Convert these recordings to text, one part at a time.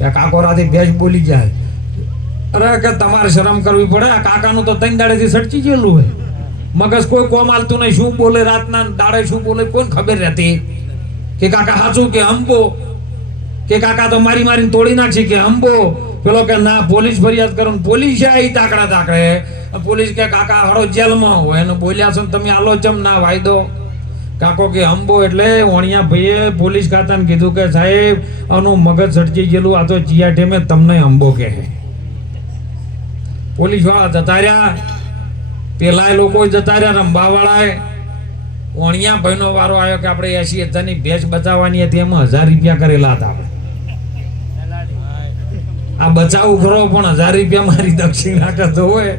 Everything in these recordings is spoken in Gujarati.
કે કાકો રાતે ભેંસ બોલી જાય. અરે કે તમારે શરમ કરવી પડે. આ કાકાનું તો 3 દાડેથી સડચી ગયેલું હોય. મગજ કોઈ કોમ હાલતું નહીં. શું બોલે રાતના દાડે શું બોલે કોઈને ખબર રહેતી. કે કાકા સાચું કે અંબો, કે કાકા તો મારી મારીને તોડી નાખી કે અંબો. પેલો કે ના પોલીસ ફરિયાદ કરો. પોલીસ આવી તાકડા તાકડે. પોલીસ કે કાકા હળો જેલમાં હોય એને બોલ્યા છો તમે આલો ચમ ના વાયદો. કાકો કે અંબો એટલે વણિયા ભાઈએ પોલીસ ખાતાને કીધું કે સાહેબ આનું મગજ સડચી ગયેલું. આ તો ચિયા ટેમે તમને અંબો કહે. પોલીસ વાળા જતા રહ્યા. પેલા લોકો જતા રહ્યા રંબા વાળા. વણિયા ભાઈનો વારો આવ્યો કે આપણે 80,000ની ભેંસ બચાવવાની હતી, એમાં 1000 રૂપિયા કરેલા હતા. આ બચાવ કરો પણ 1000 રૂપિયા મારી દક્ષિણા કરતો હોય.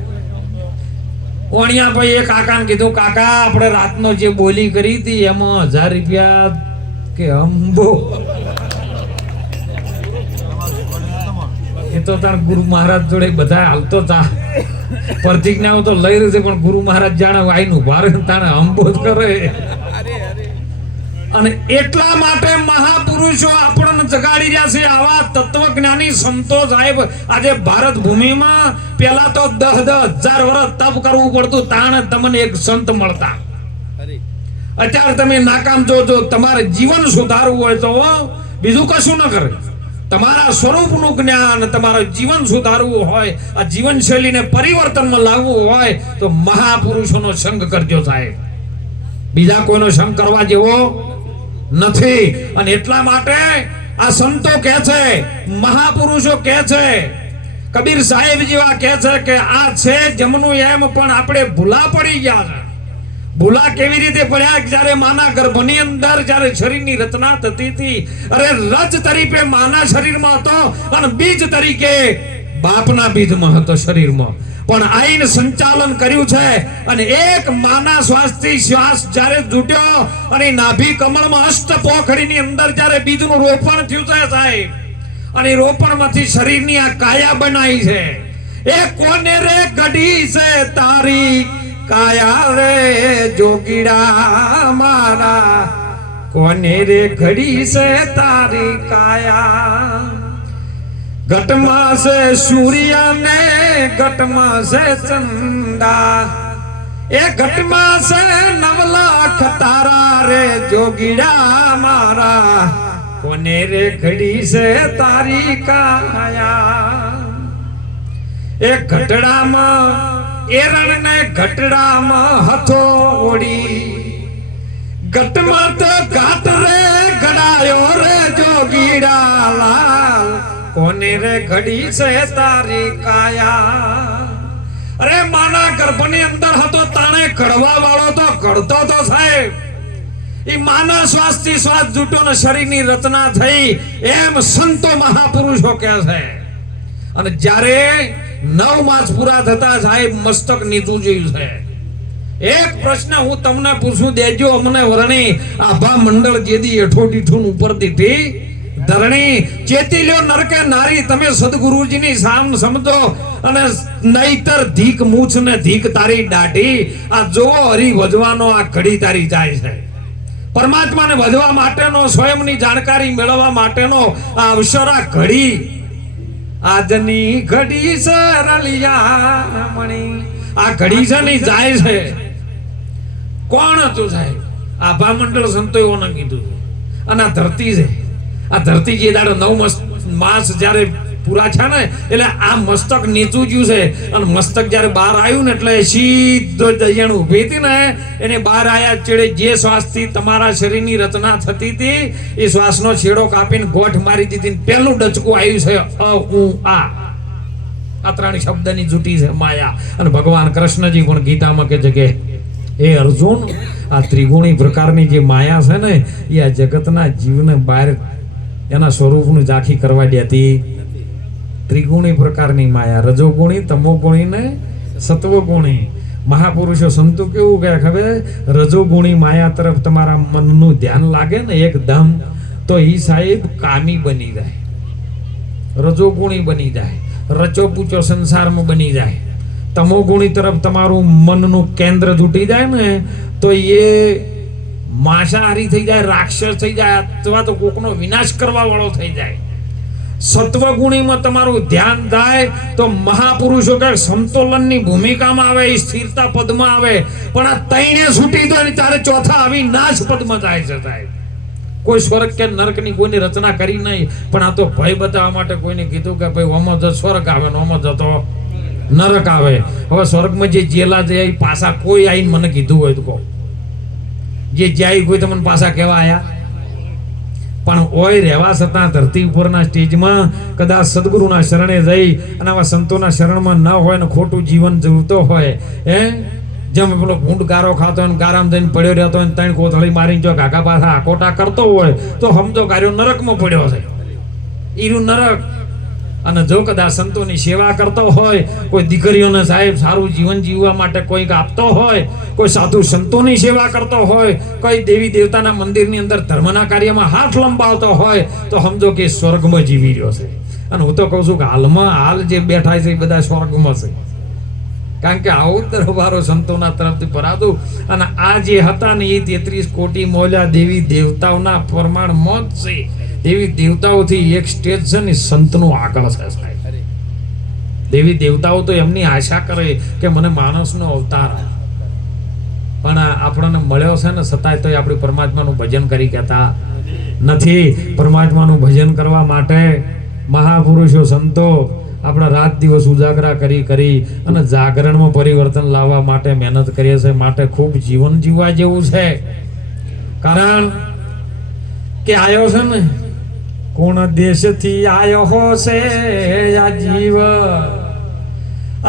વણિયા ભાઈ એ કાકાને કીધું કાકા આપણે રાતનો જે બોલી કરી હતી એમાં 1000 રૂપિયા કે અંબો. એ તો તાર ગુરુ મહારાજ જોડે બધા હાલતો તા પ્રતિજ્ઞાઓ તો લઈ રહી છે, પણ ગુરુ મહારાજ જાણે આઈનું ભારે તાણે અંબો જ કરે. અને એટલા માટે મહાપુરુષો આપણને જગાડી રહ્યા છે. આવા તત્વજ્ઞાની સંતો સાહેબ આજે ભારત ભૂમિમાં પેલા તો 10,000 વર્ષ તપ કરવું પડતું, તાણે તમને એક સંત મળતા. અત્યારે તમે નાકામ જો તમારે જીવન સુધારવું હોય તો બીજું કશું ન કરે. તમારા સ્વરૂપનું જ્ઞાન, તમારું જીવન સુધારવું હોય, આ જીવનશૈલીને પરિવર્તનમાં લાવવું હોય તો મહાપુરુષોનો સંગ કરજો સાહેબ. બીજા કોઈનો સંગ કરવા જેવો નથી. અને એટલા માટે આ સંતો કહે છે, મહાપુરુષો કહે છે, કબીર સાહેબ જેવા કહે છે કે આ છે જમનું એમ પણ આપણે ભૂલા પડી ગયા છે. ભૂલા કેવી રીતે પડ્યા? જ્યારે માના ગર્ભની અંદર જ્યારે શરીરની રચના થતી હતી, અરે રજ તરીકે માના શરીરમાં હતો અને બીજ તરીકે બાપના બીજમાં હતો શરીરમાં. પણ આઈને સંચાલન કર્યું છે અને એક માના શ્વાસથી શ્વાસ જ્યારે જૂટ્યો અને નાભી કમળમાં અષ્ટપોખડીની અંદર જ્યારે બીજનું રોપણ થયું છે સાહેબ, અને રોપણમાંથી શરીરની આ કાયા બનાવી છે. એ કોને રે ગઢી છે તારી કાયા રે જોગીડા મારા, કોને રે ઘડી છે તારી કાયા. ઘટમાં છે સૂર્ય ને ઘટમાં છે ચંદા, એ ઘટમાં છે 9 લાખ તારા રે જોગીડા મારા, કોને રે ઘડી છે તારી કાયા. એ ઘટડામાં એરણ ને ઘટડામાં હથોડી, ઘટમાં તો ઘાટ રે ઘડાયો રે જોગીડા લાલ, કોને રે ઘડી છે તારી કાયા. અરે માના ગર્ભની અંદર હતો તાણે કડવા વાળો તો કડતો તો સાહેબ. એ માના શ્વાસથી શ્વાસ જૂટો ને શરીરની રચના થઈ એમ સંતો મહાપુરુષો કહે છે. અને જ્યારે 9 માસ પૂરા થતા સાહેબ મસ્તક નીચું જોયું છે. એક પ્રશ્ન હું તમને પૂછું, દેજો અમને વરણી. આભા મંડળ જેદી એઠોડીઠું ઉપર દીઠી ધરણી, ચેતી લ્યો નરકે નારી તમે સદગુરુજીની સામ સમજો, અને નહીતર ધીક મૂછ ને ધીક તારી દાઢી. આ જોવો હરી ભજવાનો આ ઘડી તારી જાય છે. પરમાત્માને ભજવા માટેનો, સ્વયંની જાણકારી મેળવવા માટેનો આ અવસર, આ ઘડી, આજની ઘડી સરલિયા મણી, આ ઘડી છે ને જાય છે. કોણ હતું સાહેબ? આભા મંડળ સંતો એવો કીધું. અને આ ધરતી છે. આ ધરતી જે દાડો 9 માસ જ્યારે પૂરા છે ને એટલે આ મસ્તક નીચું ગયું છે. અને મસ્તક જ્યારે બહાર આવ્યું ને એટલે સીધો દૈયાણ ઉભી હતી ને એને બહાર આવ્યા ચેડે જે શ્વાસથી તમારા શરીરની રચના થતી હતી એ શ્વાસનો છેડો કાપીને ગોઠ મારી દીધી. પહેલું ડચકું આવ્યું છે અ ઉ આ. આ 3 શબ્દની જૂટી છે માયા. અને ભગવાન કૃષ્ણજી પણ ગીતામાં કહે છે કે હે અર્જુન, આ ત્રિગુણી પ્રકારની જે માયા છે ને એ આ જગતના જીવને બહાર એના સ્વરૂપનું ઝાંખી કરવા દેતી. ત્રિગુણી પ્રકારની માયા, રજોગુણી, તમોગુણી ને સત્વગુણી. મહાપુરુષો સંતો કેવું કહે ખબર? રજોગુણી માયા તરફ તમારા મનનું ધ્યાન લાગે ને એકદમ તો એ સાહેબ કામી બની જાય, રજોગુણી બની જાય, રચો પૂચો સંસારમાં બની જાય. તમોગુણી તરફ તમારું મનનું કેન્દ્ર જૂટી જાય ને તો એ માંસાહારી થઈ જાય, રાક્ષસ થઈ જાય, અથવા તો કોકનો વિનાશ કરવા વાળો થઈ જાય. સત્વગુણીમાં તમારું ધ્યાન જાય તો મહાપુરુષો કે સમતોલનની ભૂમિકામાં આવે, એ સ્થિરતા પદમાં આવે. પણ આ તૈણે છૂટી દો ને ત્યારે ચોથા આવી નાશ પદમાં જાય છે સાહેબ. કોઈ સ્વર્ગ કે નરકની કોઈની રચના કરી નહીં, પણ આ તો ભય બતાવવા માટે કોઈને કીધું કે ભાઈ ઓમો જ સ્વર્ગ આવે ને ઓમો જતો નરક આવે. હવે સ્વર્ગમાં જે જેલા જાય એ પાછા કોઈ આવીને મને કીધું હોય તો કહો, જે જાય કોઈ તમને પાછા કેવા આયા? પણ ઓય રહેવા છતાં ધરતી ઉપરના સ્ટેજમાં કદાચ સદગુરુના શરણે જઈ અને આવા સંતોના શરણમાં ન હોય ને ખોટું જીવન જીવતો હોય, જેમ પેલો ભૂંડ ગારો ખાતો હોય, ગારામાં જઈને પડ્યો રહેતો હોય, ત્રણ કોથળી મારીને જો કાકા પાછા આકોટા કરતો હોય તો સમજો કાર્યો નરકમાં પડ્યો છે, ઈરું નરક. અને જો કદાચ સંતોની સેવા કરતો હોય, કોઈ દીકરીઓને સાહેબ સારું જીવન જીવવા માટે કોઈક આપતો હોય, કોઈ સાધુ સંતોની સેવા કરતો હોય, કોઈ દેવી દેવતાના મંદિરની અંદર ધર્મના કાર્યમાં હાથ લંબાવતો હોય તો સમજો કે સ્વર્ગમાં જીવી રહ્યો છે. અને હું તો કહું છું કે હાલ જે બેઠા છે એ બધા સ્વર્ગમાં છે. કારણ કે આવું દરબારો સંતોના તરફથી ભરાતું. અને આ જે હતા ને એ 33 કોટી મોલ્યા દેવી દેવતાઓના પ્રમાણમાં જ છે. દેવી દેવતાઓથી એક સ્ટેજ છે ને સંતનું આગળ છે સાહેબ. દેવી દેવતાઓ તો એમની આશા કરે કે મને માણસનો અવતાર, પણ આપણને મળ્યો છે ને છતાંય તો આપણે પરમાત્માનું ભજન કરી કહેતા નથી. પરમાત્માનું ભજન કરવા માટે મહાપુરુષો સંતો આપણા રાત દિવસ ઉજાગરા કરી અને જાગરણમાં પરિવર્તન લાવવા માટે મહેનત કરીએ છે. માટે ખૂબ જીવન જીવવા જેવું છે. કારણ કે આયો છે ને કોણ દેશથી આયો હોશે આ જીવ,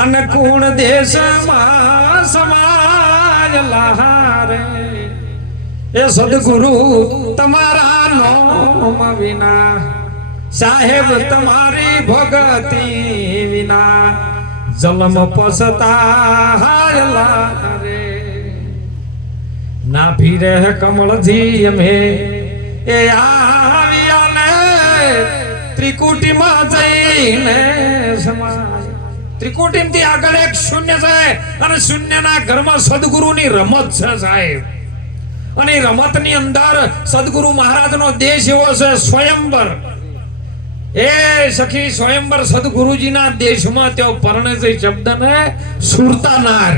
અને કોણ દેશમાં સમાજ લહારે, એ સદગુરુ તમારા નામ વિના, સાહેબ તમારી ભગતિ વિના જન્મ પછતાયેલા રે. ના ફીરે કમળથી અમે એ આવ્યા ને ત્રિકુટીમાં જઈને સમાય. ત્રિકુટીમાંથી આગળ એક શૂન્ય છે અને શૂન્યના ઘરમાં સદગુરુની રમત છે સાહેબ. અને રમતની અંદર સદગુરુ મહારાજનો દેશ એવો છે સ્વયંવર. એ સખી સ્વયંવર સદગુરુજીના દેશમાં તેઓ પરણે છે શબ્દને સુરતાનાર.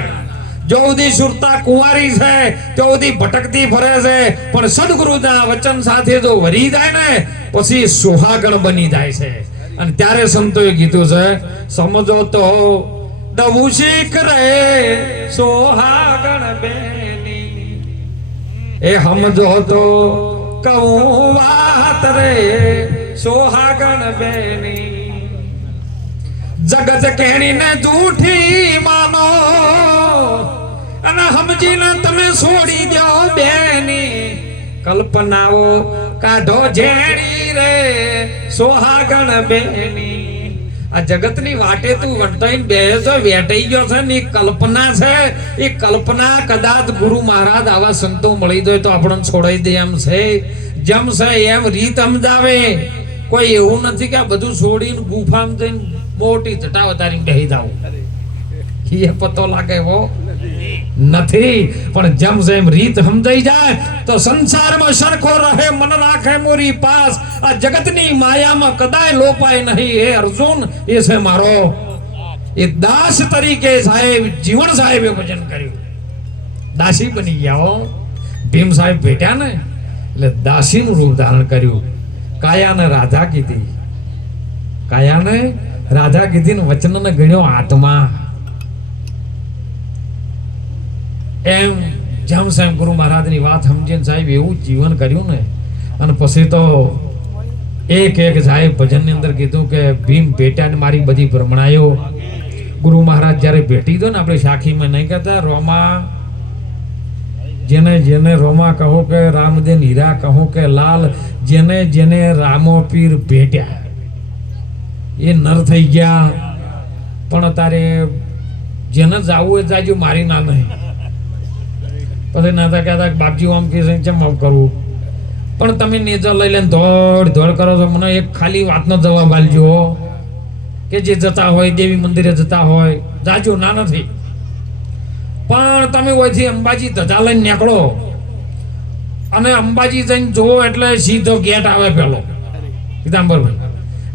જો સુધી સુરતા કુંવારી છે તો સુધી ભટકતી ફરે છે, પણ સદગુરુના વચન સાથે જો વરી જાય ને પછી સુહાગણ બની જાય છે. અને ત્યારે સંતોએ કીધું છે, સમજો તો દવું શીખ રે સુહાગણ બેની, એ સમજો તો કહું વાત રે સુહાગણ બેની. જગત કેણીને જૂઠી માનો અને સમજીને તમે છોડી દો બેની, કલ્પનાઓ કાઢો ઝેરી રે સોહાગણ બેની. આ જગતની વાટે તું વંટાઈને બેસો વેટાઈ ગયો છે ને, કલ્પના છે. એ કલ્પના કદાચ ગુરુ મહારાજ આવા સંતો મળી જાય તો આપણને છોડાઈ દે એમ છે. જેમ છે એમ રીત સમજાવે. કોઈ એવું નથી કે આ બધું છોડીને ગુફામાં જઈને મોટી જટા વધારીને બેસી જાવ, એ પતો લાગે હો નથી. પણ જેમ જેમ રીત સમજાઈ જાય તો સંસારમાં સરખો રહે મન રાખે મોરી પાસ. આ જગતની માયામાં કદાય લોપાય નહીં. હે અર્જુન, એ છે મારો એ દાસ તરીકે સાહેબ જીવન સાહેબે ભજન કર્યું. દાસી બની ગયા હો. ભીમ સાહેબ ભેટ્યા ને એટલે દાસીનું રૂપ ધારણ કર્યું. કાયાને રાધા કીધી, કાયાને રાધા કીધી ને વચનને ગણ્યો આત્મા. એમ જેમ સાહેબ ગુરુ મહારાજની વાત સમજીને સાહેબ એવું જીવન કર્યું ને. અને પછી તો એક સાહેબ ભજનની અંદર કીધું કે ભીમ ભેટ્યા ને મારી બધી ભ્રમણાયો. ગુરુ મહારાજ જ્યારે ભેટી દો ને આપણે સાખીમાં નહીં કહેતા રોમા, જેને જેને રોમા કહો કે રામદેન હીરા કહો કે લાલ, જેને જેને રામો પીર ભેટ્યા એ નર થઈ ગયા. પણ તારે જેને જાવું એ જાજુ, મારી ના નહીં. પછી ના કહેતા બાપજી આમ કે કેમ આમ કરવું, પણ તમે નેચર લઈ લઈને દોડ કરો છો. મને એક ખાલી વાતનો જવાબ આલજો કે જે જતા હોય દેવી મંદિરે જતા હોય જાજો, ના નથી. પણ તમે ઓયથી અંબાજી ધજા લઈને નીકળો અને અંબાજી જઈને જોવો એટલે સીધો ગેટ આવે પેલો પીતાંબરભાઈ,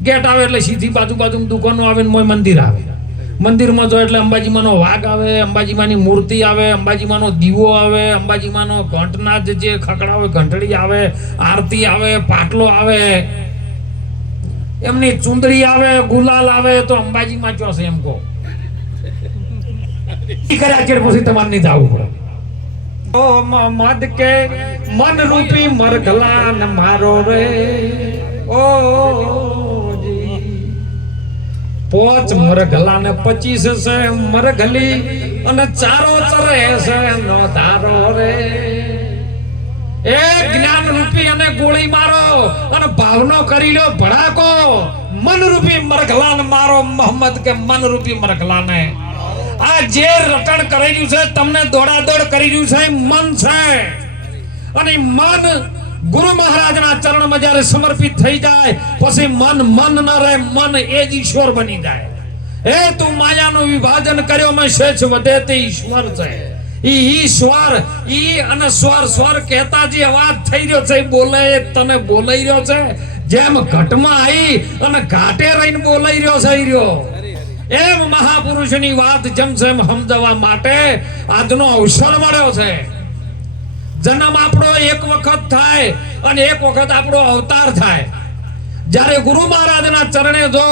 ગેટ આવે એટલે સીધી બાજુ દુકાનો આવે ને મોય મંદિર આવે. મંદિરમાં જો એટલે અંબાજીમાંનો વાઘ આવે, અંબાજીમાંની મૂર્તિ આવે, અંબાજીમાંનો દીવો આવે, અંબાજીમાંનો ઘંટનાદ જે ખકડા હોય ઘંટડી આવે, આરતી આવે, પાટલો આવે, એમની ચુંદડી આવે, ગુલાલ આવે, તો અંબાજીમાં ચોસે એમ કહો. કર્યા કે પછી તમારે નહીં જવું પડે. ઓ મદ કે મન રૂપી મરઘલા ન મારો રે ઓ પોચ મરઘલા ને 25 છે મરઘલી અને ચારો ચરે છે નો ધારો રે. એ જ્ઞાન રૂપી અને ગોળી મારો અને ભાવનો કરી લ્યો ભડાકો. મન રૂપી મરઘલા ને મારો મોહમ્મદ કે મન રૂપી મરઘલા ને. આ જે રટણ કરી રહ્યું છે, તમને દોડાદોડ કરી રહ્યું છે, મન છે. અને મન ગુરુ મહારાજના ચરણમાં જ્યારે સમર્પિત થઈ જાય પછી મન ન રહે, મન એ જ ઈશ્વર બની જાય. હે તું માયાનું વિભાજન કર્યો મેં શેષ વધે તે ઈશ્વર છે. ઈ ઈશ્વર ઈ અને સ્વર કહેતા જે અવાજ થઈ રહ્યો છે, બોલે તને બોલાઈ રહ્યો છે. જેમ ઘટમાં આવી અને ઘાટે રહીને બોલાઈ રહ્યો છે રહ્યો, એમ મહાપુરુષની વાત જમશે સમજાવવા માટે આજનો અવસર મળ્યો છે. જન્મ આપણો એક વખત થાય અને એક વખત આપણો અવતાર થાય. જ્યારે ગુરુ મહારાજના ચરણે જો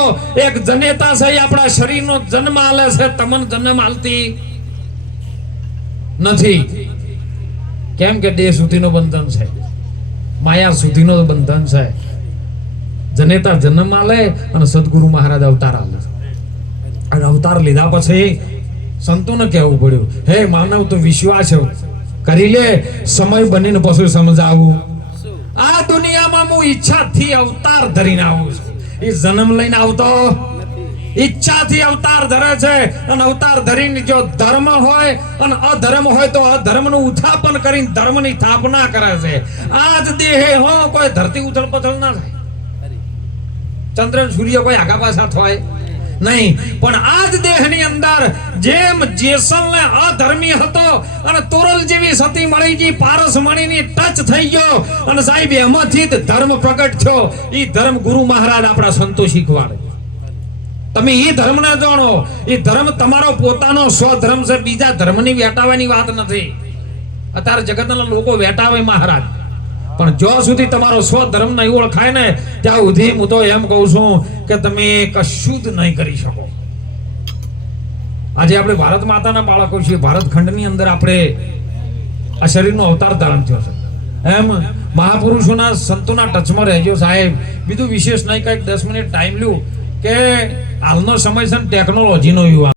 એક જનેતા છે આપણા શરીરનો જન્મ આલે છે, તમને જન્મ આલતી નથી. કેમ કે દેહ સુધીનો બંધન છે, માયા સુધીનો બંધન છે. જનેતા જન્મ આલે અને સદગુરુ મહારાજ અવતાર આલે. અને અવતાર લીધા પછી સંતોને કહેવું પડ્યું, હે માનવ તું વિશ્વાસ કરી લે, સમય બનીને પછી સમજાવું. આ દુનિયામાં હું ઈચ્છાથી અવતાર ધરીને આવું છું. એ જન્મ લઈને આવતો ઈચ્છાથી અવતાર ધરે છે. અને અવતાર ધરીને જો ધર્મ હોય અને અધર્મ હોય તો અધર્મનું ઉત્થાપન કરીને ધર્મની સ્થાપના કરે છે. આ જ દેહે હો કોઈ ધરતી ઉથલ પથલ ના થાય, ચંદ્ર સૂર્ય કોઈ આગા પાછા થાય નહીં. પણ આ જ દેહની અંદર જેમ જેસલને અધર્મી હતો અને તોરલ જેવી સતી મળીજી પારસમણીની ટચ થઈ ગયો અને સાહેબ એમાંથી જ ધર્મ પ્રગટ થયો. ઈ ધર્મ ગુરુ મહારાજ આપણા સંતો શીખવાડે. તમે ઈ ધર્મને જાણો. ઈ ધર્મ તમારો પોતાનો સ્વધર્મ છે, બીજા ધર્મની વેટાવાની વાત નથી. અત્યારે જગતના લોકો વેટાવે મહારાજ, પણ જો સુધી તમારો સ્વધર્મ નહીં ઓળખાય ને ત્યાં સુધી હું તો એમ કહું છું કે તમે કશું જ નહીં કરી શકો. આજે આપણે ભારત માતાના બાળકો છીએ, ભારત ખંડની અંદર આપણે આ શરીરનો અવતાર ધારણ થયો છે. એમ મહાપુરુષોના સંતોના ટચમાં રહેજો સાહેબ. બીજું વિશેષ નહીં, કંઈક 10 મિનિટ ટાઈમ લ્યું કે હાલનો સમય છે ટેકનોલોજીનો યુવા.